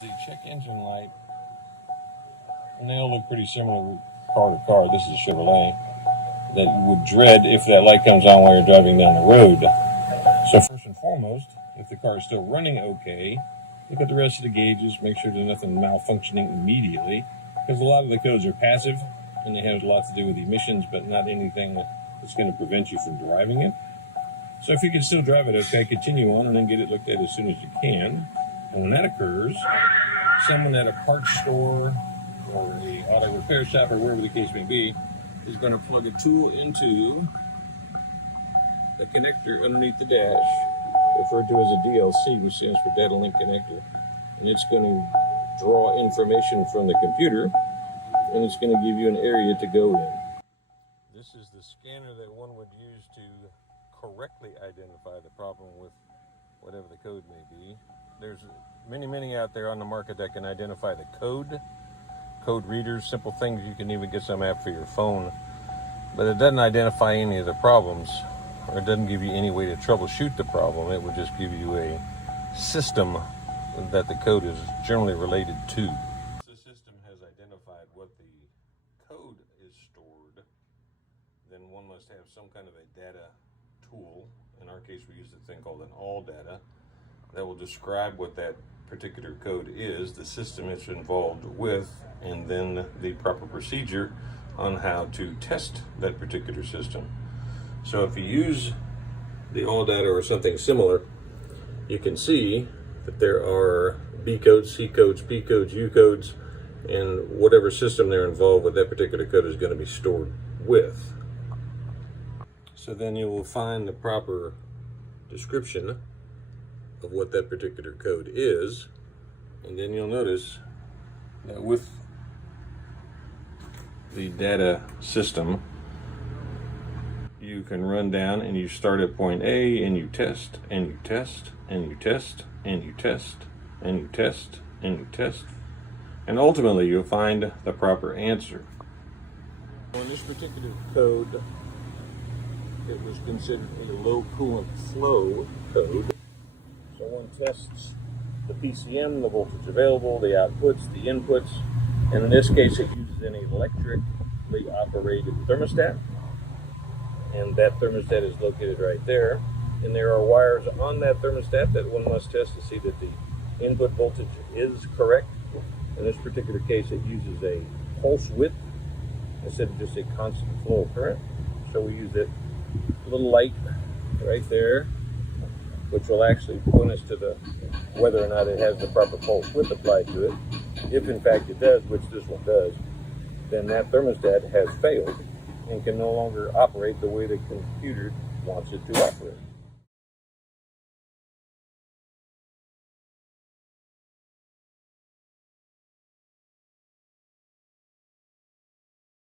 The check engine light, and they all look pretty similar car to car. This is a Chevrolet that you would dread if that light comes on while you're driving down the road. So first and foremost, if the car is still running okay, look at the rest of the gauges, make sure there's nothing malfunctioning immediately, because a lot of the codes are passive and they have a lot to do with emissions, but not anything that's going to prevent you from driving it. So if you can still drive it okay, continue on and then get it looked at as soon as you can. And when that occurs, someone at a parts store or a auto repair shop or wherever the case may be is going to plug a tool into the connector underneath the dash, referred to as a DLC, which stands for data link connector, and it's going to draw information from the computer and it's going to give you an area to go in. This is the scanner that one would use to correctly identify the problem with whatever the code may be. There's many out there on the market that can identify the code readers, simple things. You can even get some app for your phone, but it doesn't identify any of the problems, or it doesn't give you any way to troubleshoot the problem. It would just give you a system that the code is generally related to. The system has identified what the code is stored, then one must have some kind of a data tool. In our case, we use a thing called an all data that will describe what that particular code is, the system it's involved with, and then the proper procedure on how to test that particular system. So if you use the all data or something similar, you can see that there are B codes, C codes, P codes, U codes, and whatever system they're involved with, that particular code is going to be stored with. So then you will find the proper description of what that particular code is, and then you'll notice that with the data system, you can run down and you start at point A and you test and you test and you test and you test and you test and you test, and ultimately you'll find the proper answer. On this particular code, it was considered a low coolant flow code. So one tests the PCM, the voltage available, the outputs, the inputs, and in this case it uses an electrically operated thermostat, and that thermostat is located right there, and there are wires on that thermostat that one must test to see that the input voltage is correct. In this particular case it uses a pulse width instead of just a constant flow of current, so we use that little light right there, which will actually point us to the whether or not it has the proper pulse width applied to it. If in fact it does, which this one does, then that thermostat has failed and can no longer operate the way the computer wants it to operate.